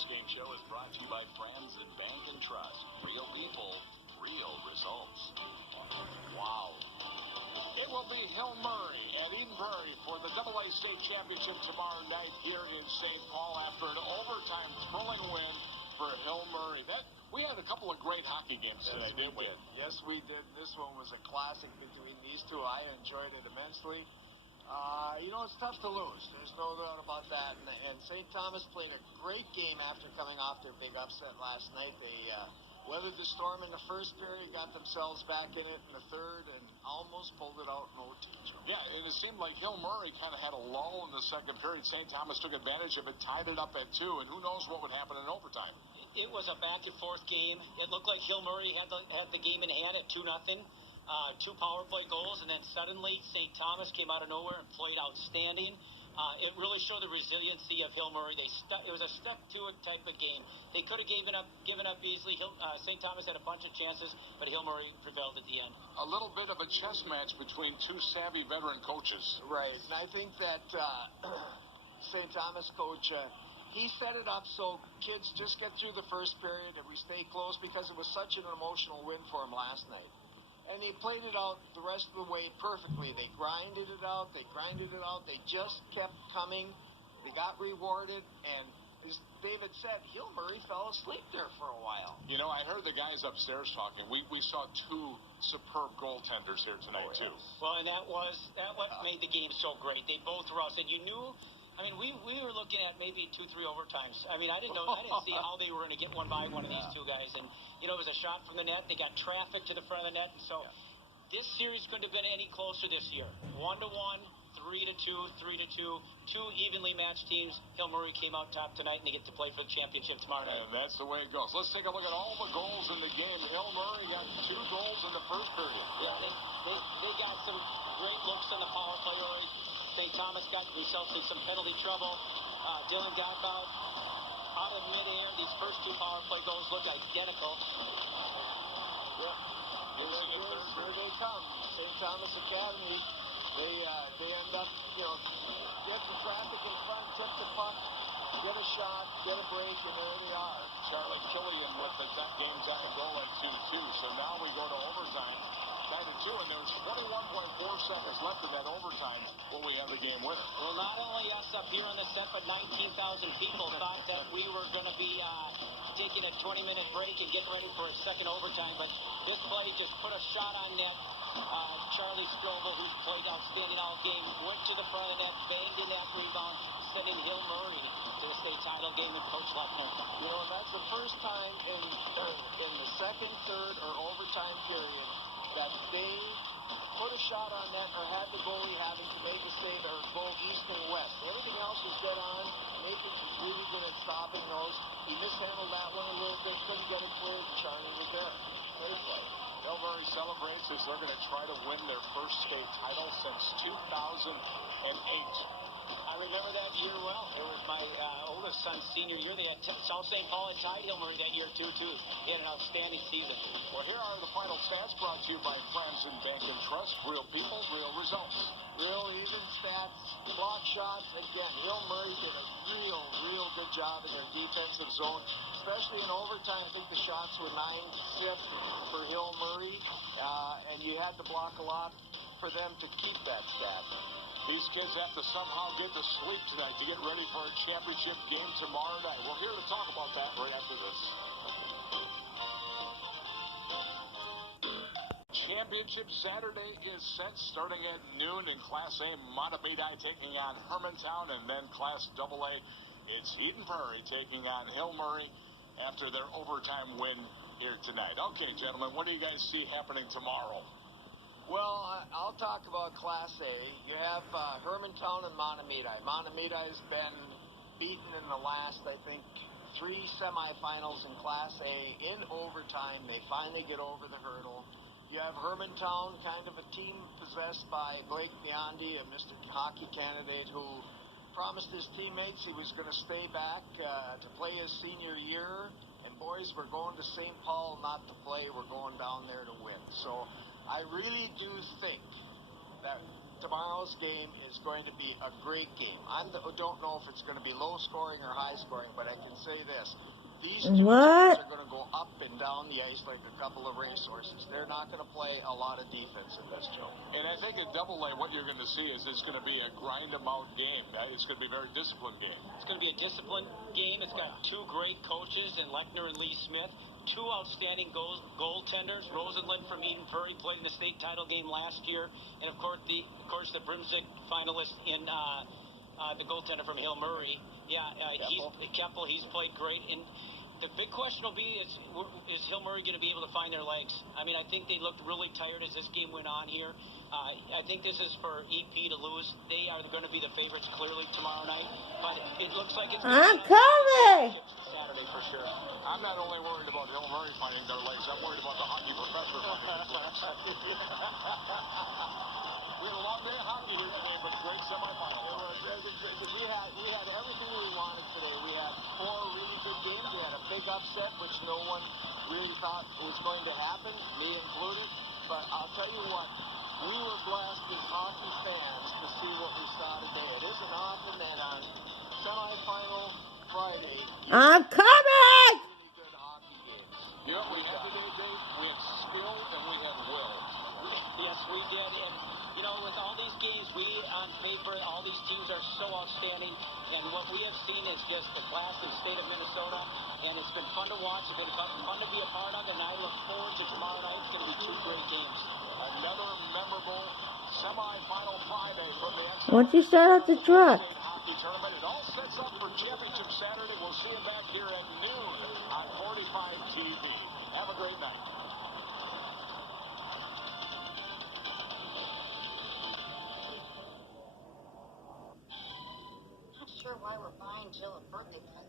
postgame show is brought to you by Friends and Bank and Trust. Real people, real results. Wow. It will be Hill Murray at Eden Prairie for the AA State Championship tomorrow night here in St. Paul after an overtime thrilling win for Hill Murray. We had a couple of great hockey games today, didn't we? Yes, we did. This one was a classic between these two. I enjoyed it immensely. It's tough to lose. There's no doubt about that. And St. Thomas played a great game after coming off their big upset last night. They weathered the storm in the first period, got themselves back in it in the third, and almost pulled it out in OT. Yeah, and it seemed like Hill Murray kind of had a lull in the second period. St. Thomas took advantage of it, tied it up at 2, and who knows what would happen in overtime. It was a back-and-forth game. It looked like Hill Murray had the game in hand at 2-0. 2 power play goals, and then suddenly St. Thomas came out of nowhere and played outstanding. It really showed the resiliency of Hill Murray. It was a stuck-to-it type of game. They could have given up easily. St. Thomas had a bunch of chances, but Hill Murray prevailed at the end. A little bit of a chess match between two savvy veteran coaches. Right, and I think that St. Thomas coach, he set it up so kids just get through the first period and we stay close because it was such an emotional win for him last night. And they played it out the rest of the way perfectly. They grinded it out. They just kept coming. They got rewarded. And as David said, Hill Murray fell asleep there for a while. I heard the guys upstairs talking. We saw 2 superb goaltenders here tonight, too. Well, and that what made the game so great. They both were out. And you knew, we were looking at maybe 2-3 overtimes. I didn't see how they were going to get one by one of these two guys. And, it was a shot from the net. They got traffic to the front of the net. And so this series couldn't have been any closer this year. 1-1, 3-2, 3-2, 2 evenly matched teams. Hill Murray came out top tonight, and they get to play for the championship tomorrow night. And that's the way it goes. Let's take a look at all the goals in the game. Hill Murray got 2 goals in the first period. Yeah, they got some great looks on the power play. St. Thomas got themselves in some penalty trouble. Dylan Gotbout out of midair. These first 2 power play goals look identical. Here they come. St. Thomas Academy. They end up, get the traffic in front, tip the puck, get a shot, get a break, and there they are. Charlie Killian with the game-tying goal at 2-2. So now we go to overtime. Tied at 2, and there's 21.4 seconds left in that overtime when we have the game winner. Well, not only us up here on the set, but 19,000 people thought that we were going to be taking a 20-minute break and getting ready for a second overtime. But this play just put a shot on net. Charlie Strobel, who's played outstanding all game, went to the front of the net, banged in that rebound, sending Hill Murray to the state title game in Coach Lechner. That's the first time in the second, third, or overtime period that they put a shot on net or had the goalie having to make a save or go east and west. Everything else was dead on. Nathan was really good at stopping those. He mishandled that one a little bit, couldn't get it cleared, and Charlie was there. Great play. Hill Murray celebrates as they're going to try to win their first state title since 2008. I remember that year well. It was my oldest son's senior year. They had South St. Paul had tied Hill Murray that year, too. He had an outstanding season. Well, here are the final stats brought to you by Friends and Bank and Trust. Real people, real results. Real even stats, block shots. Again, Hill Murray did a real good job in their defensive zone, especially in overtime. I think the shots were 9-6 for Hill Murray, and you had to block a lot for them to keep that stat. These kids have to somehow get to sleep tonight to get ready for a championship game tomorrow night. We're here to talk about that right after this. Championship Saturday is set starting at noon in Class A. Matabidi taking on Hermantown, and then Class AA. It's Eden Prairie taking on Hill Murray after their overtime win here tonight. Okay, gentlemen, what do you guys see happening tomorrow? Well, I'll talk about Class A. You have Hermantown and Matamidi. Matamidi has been beaten in the last, I think, 3 semifinals in Class A in overtime. They finally get over the hurdle. You have Hermantown, kind of a team possessed by Blake Biondi, a Mr. Hockey candidate who promised his teammates he was going to stay back to play his senior year. And boys, we're going to St. Paul not to play. We're going down there to win. So I really do think that tomorrow's game is going to be a great game. I don't know if it's going to be low scoring or high scoring, but I can say this. These two teams are going to go up and down the ice like a couple of racehorses. They're not going to play a lot of defense in this, Joe. And I think in Double A, what you're going to see is it's going to be a grind-em-out game. It's going to be a very disciplined game. It's going to be a disciplined game. It's got two great coaches in Lechner and Lee Smith. Two outstanding goaltenders. Rosenlund from Eden Prairie played in the state title game last year. And, of course, the Brimsick finalist in the goaltender from Hill Murray. Keppel, he's played great. And the big question will be, is Hill Murray going to be able to find their legs? I mean, I think they looked really tired as this game went on here. I think this is for EP to lose. They are going to be the favorites clearly tomorrow night. But it looks like it's I'm coming! Saturday for sure. I'm not only worried about Hill Murray finding their legs, I'm worried about the hockey professor finding his legs. We had a long day of hockey here today, but great semifinal. We had everything we wanted today. We had 4 really good games. We had a big upset, which no one really thought was going to happen, me included. But I'll tell you what, we were blessed as hockey fans to see what we saw today. It isn't often that on semifinal Friday, I'm coming! really good hockey games. You know what we had today, Dave? We had skill and we had will. Yes, we did. And, you know, with all these games, on paper, all these teams are so outstanding. And what we have seen is just the class of the state of Minnesota. And it's been fun to watch. It's been fun to be a part of. And I look forward to tomorrow night. It's going to be 2 great games. Another memorable semifinal Friday from the Once you start out the truck. hockey tournament. It all sets up for Championship Saturday. We'll see you back here at noon on 45 TV. Have a great night. Not sure why we're buying Jill a birthday present.